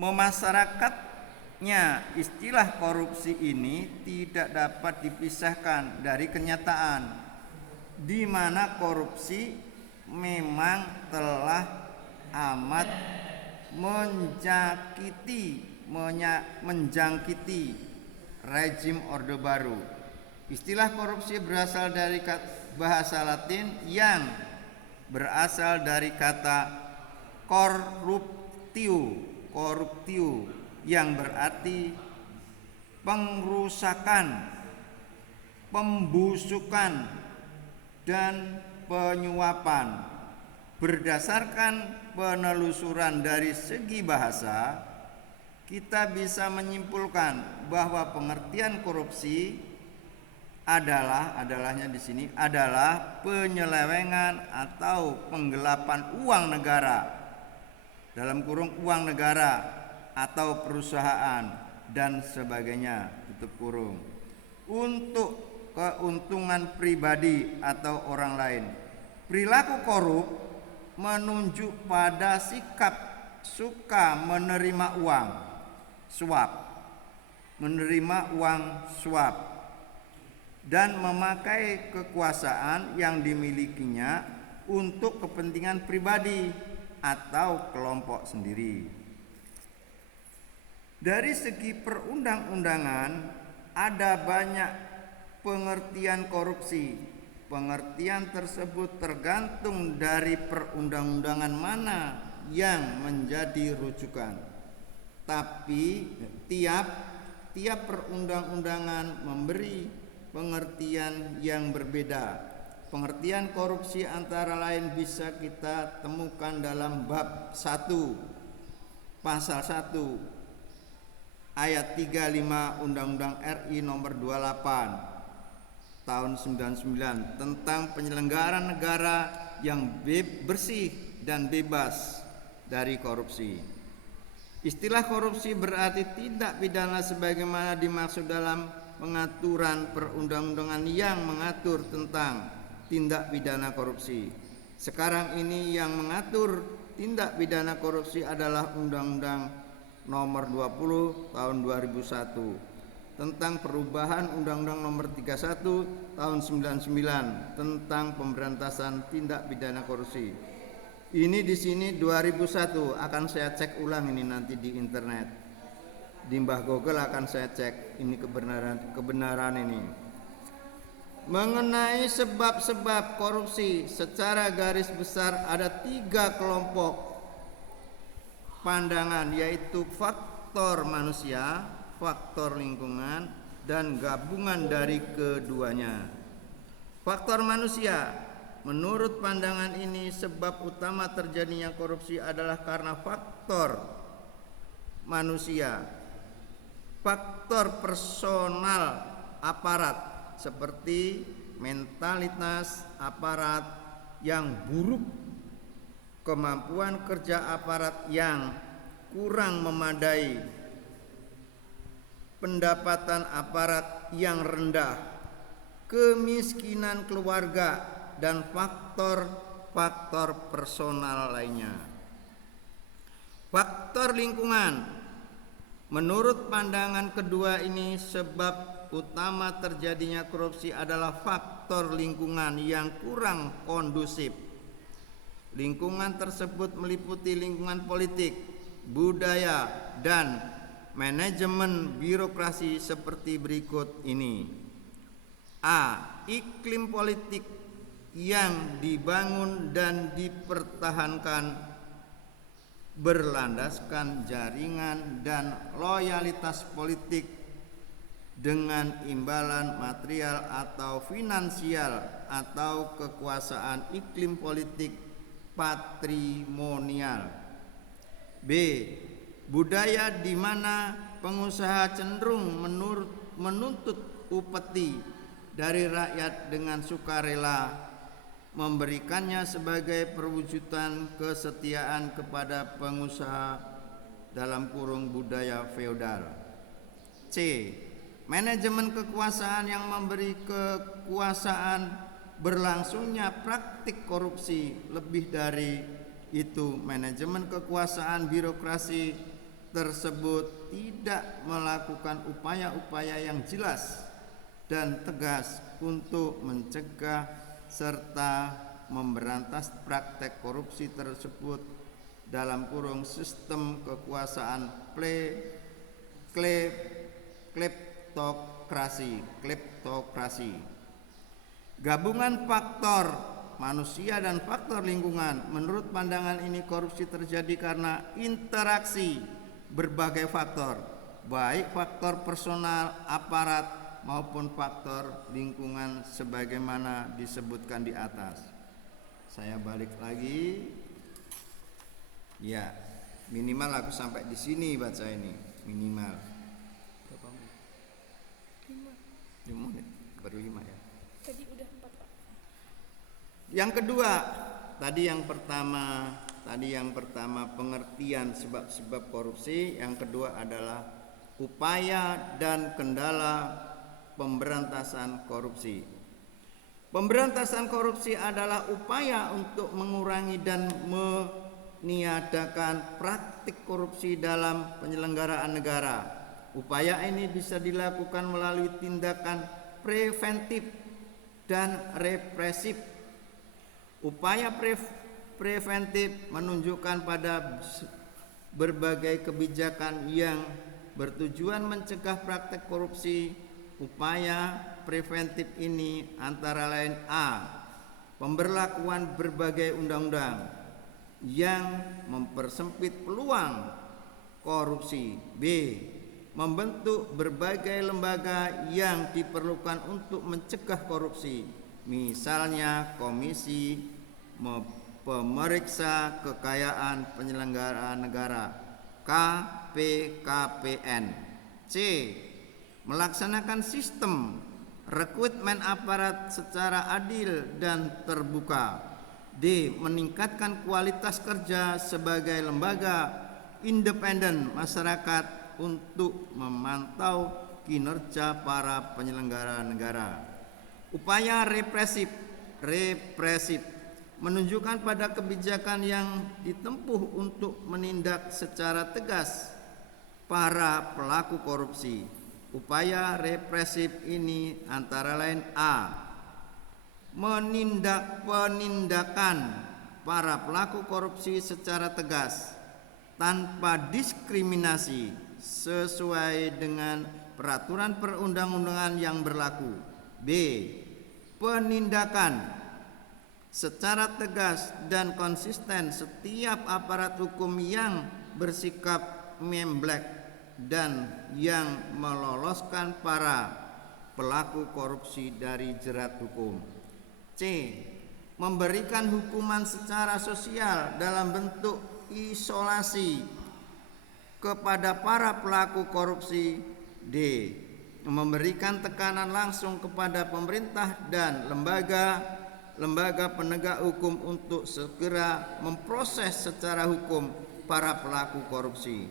Memasyarakatnya istilah korupsi ini tidak dapat dipisahkan dari kenyataan di mana korupsi memang telah amat menjangkiti rezim Orde Baru. Istilah korupsi berasal dari bahasa Latin yang berasal dari kata corruptio yang berarti pengrusakan, pembusukan, dan penyuapan. Berdasarkan penelusuran dari segi bahasa, kita bisa menyimpulkan bahwa pengertian korupsi adalahnya di sini adalah penyelewengan atau penggelapan uang negara, dalam kurung uang negara atau perusahaan dan sebagainya, tutup kurung, untuk keuntungan pribadi atau orang lain. Perilaku korup menunjuk pada sikap suka menerima uang suap dan memakai kekuasaan yang dimilikinya untuk kepentingan pribadi atau kelompok sendiri. Dari segi perundang-undangan ada banyak pengertian korupsi. Pengertian tersebut tergantung dari perundang-undangan mana yang menjadi rujukan. Tapi tiap perundang-undangan memberi pengertian yang berbeda. Pengertian korupsi antara lain bisa kita temukan dalam bab 1 pasal 1 ayat 35 Undang-Undang RI nomor 28 tahun 99 tentang penyelenggaraan negara yang bersih dan bebas dari korupsi. Istilah korupsi berarti tindak pidana sebagaimana dimaksud dalam pengaturan perundang-undangan yang mengatur tentang tindak pidana korupsi. Sekarang ini yang mengatur tindak pidana korupsi adalah Undang-Undang nomor 20 tahun 2001 tentang perubahan Undang-Undang nomor 31 tahun 99 tentang pemberantasan tindak pidana korupsi. Ini di sini 2001, akan saya cek ulang ini nanti di internet. Di Mbah Google akan saya cek ini kebenaran ini. Mengenai sebab-sebab korupsi secara garis besar ada 3 kelompok pandangan, yaitu faktor manusia, faktor lingkungan, dan gabungan dari keduanya. Faktor manusia, menurut pandangan ini sebab utama terjadinya korupsi adalah karena faktor manusia. Faktor personal aparat seperti mentalitas aparat yang buruk, kemampuan kerja aparat yang kurang memadai, pendapatan aparat yang rendah, kemiskinan keluarga, dan faktor-faktor personal lainnya. Faktor lingkungan, menurut pandangan kedua ini sebab utama terjadinya korupsi adalah faktor lingkungan yang kurang kondusif. Lingkungan tersebut meliputi lingkungan politik, budaya, dan manajemen birokrasi seperti berikut ini. A. Iklim politik yang dibangun dan dipertahankan berlandaskan jaringan dan loyalitas politik dengan imbalan material atau finansial atau kekuasaan iklim politik patrimonial. B. Budaya di mana pengusaha cenderung menuntut upeti dari rakyat dengan sukarela, memberikannya sebagai perwujudan kesetiaan kepada pengusaha, dalam kurung budaya feodal. C. Manajemen kekuasaan yang memberi kekuasaan berlangsungnya praktik korupsi. Lebih dari itu, manajemen kekuasaan birokrasi tersebut tidak melakukan upaya-upaya yang jelas dan tegas untuk mencegah serta memberantas praktek korupsi tersebut dalam kurung sistem kekuasaan kleptokrasi. Gabungan faktor manusia dan faktor lingkungan. Menurut pandangan ini korupsi terjadi karena interaksi berbagai faktor, baik faktor personal, aparat maupun faktor lingkungan sebagaimana disebutkan di atas. Saya balik lagi. Ya, minimal aku sampai di sini baca ini, minimal. Berapa menit? 5 menit, baru 5 ya. Tadi udah 4, Pak. Yang kedua, tadi yang pertama pengertian sebab-sebab korupsi, yang kedua adalah upaya dan kendala pemberantasan korupsi. Pemberantasan korupsi adalah upaya untuk mengurangi dan meniadakan praktik korupsi dalam penyelenggaraan negara. Upaya ini bisa dilakukan melalui tindakan preventif dan represif. Upaya preventif menunjukkan pada berbagai kebijakan yang bertujuan mencegah praktek korupsi. Upaya preventif ini antara lain: A. Pemberlakuan berbagai undang-undang yang mempersempit peluang korupsi. B. Membentuk berbagai lembaga yang diperlukan untuk mencegah korupsi, misalnya Komisi Pemeriksa Kekayaan Penyelenggara Negara KPKPN. C. Melaksanakan sistem rekrutmen aparat secara adil dan terbuka. D. Meningkatkan kualitas kerja sebagai lembaga independen masyarakat untuk memantau kinerja para penyelenggara negara. Upaya represif menunjukkan pada kebijakan yang ditempuh untuk menindak secara tegas para pelaku korupsi. Upaya represif ini antara lain: A. Penindakan para pelaku korupsi secara tegas tanpa diskriminasi sesuai dengan peraturan perundang-undangan yang berlaku. B. Penindakan secara tegas dan konsisten setiap aparat hukum yang bersikap memblek dan yang meloloskan para pelaku korupsi dari jerat hukum. C. Memberikan hukuman secara sosial dalam bentuk isolasi kepada para pelaku korupsi. D. Memberikan tekanan langsung kepada pemerintah dan lembaga penegak hukum untuk segera memproses secara hukum para pelaku korupsi.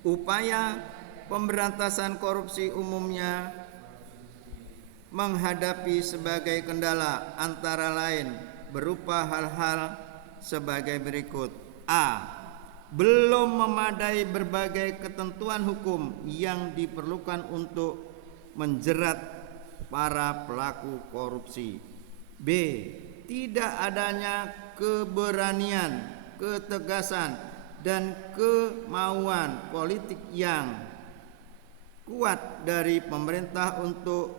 Upaya pemberantasan korupsi umumnya menghadapi sebagai kendala antara lain berupa hal-hal sebagai berikut. A. Belum memadai berbagai ketentuan hukum yang diperlukan untuk menjerat para pelaku korupsi. B. Tidak adanya keberanian, ketegasan, dan kemauan politik yang kuat dari pemerintah untuk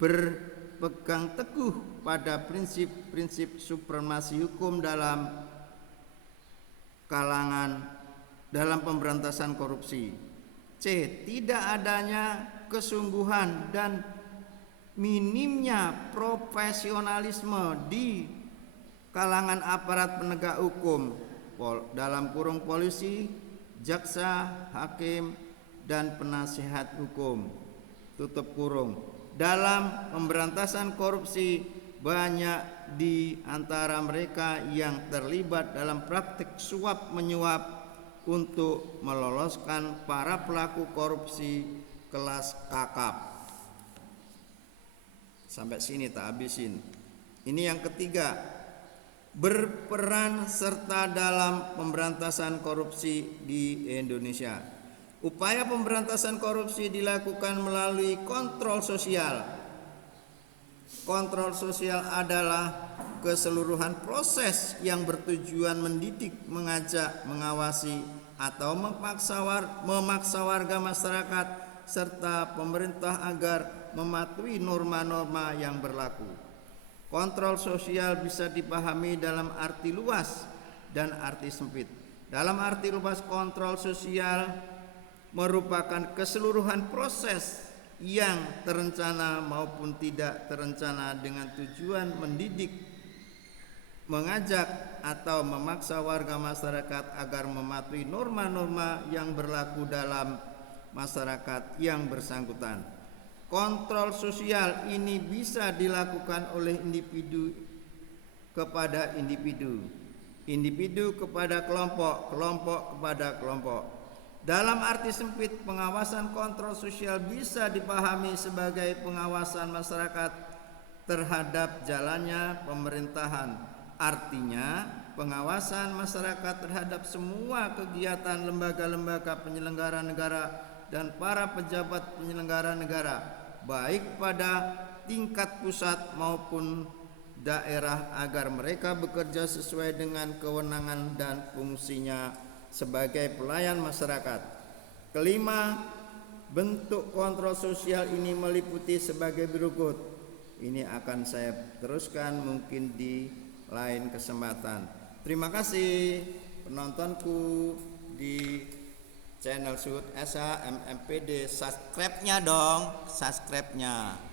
berpegang teguh pada prinsip-prinsip supremasi hukum dalam pemberantasan korupsi. C. Tidak adanya kesungguhan dan minimnya profesionalisme di kalangan aparat penegak hukum dalam kurung polisi, jaksa, hakim, dan penasihat hukum tutup kurung. Dalam pemberantasan korupsi, banyak di antara mereka yang terlibat dalam praktik suap menyuap untuk meloloskan para pelaku korupsi kelas kakap. Sampai sini tak habisin. Ini yang ketiga, berperan serta dalam pemberantasan korupsi di Indonesia. Upaya pemberantasan korupsi dilakukan melalui kontrol sosial. Kontrol sosial adalah keseluruhan proses yang bertujuan mendidik, mengajak, mengawasi, atau memaksa warga masyarakat serta pemerintah agar mematuhi norma-norma yang berlaku. Kontrol sosial bisa dipahami dalam arti luas dan arti sempit. Dalam arti luas, kontrol sosial merupakan keseluruhan proses yang terencana maupun tidak terencana dengan tujuan mendidik, mengajak, atau memaksa warga masyarakat agar mematuhi norma-norma yang berlaku dalam masyarakat yang bersangkutan. Kontrol sosial ini bisa dilakukan oleh individu kepada individu, individu kepada kelompok, kelompok kepada kelompok. Dalam arti sempit, pengawasan kontrol sosial bisa dipahami sebagai pengawasan masyarakat terhadap jalannya pemerintahan. Artinya, pengawasan masyarakat terhadap semua kegiatan lembaga-lembaga penyelenggara negara dan para pejabat penyelenggara negara, baik pada tingkat pusat maupun daerah, agar mereka bekerja sesuai dengan kewenangan dan fungsinya sebagai pelayan masyarakat. Kelima, bentuk kontrol sosial ini meliputi sebagai berikut. Ini akan saya teruskan mungkin di lain kesempatan. Terima kasih penontonku di channel Suhud SH MMPD. Subscribe-nya dong, subscribe-nya.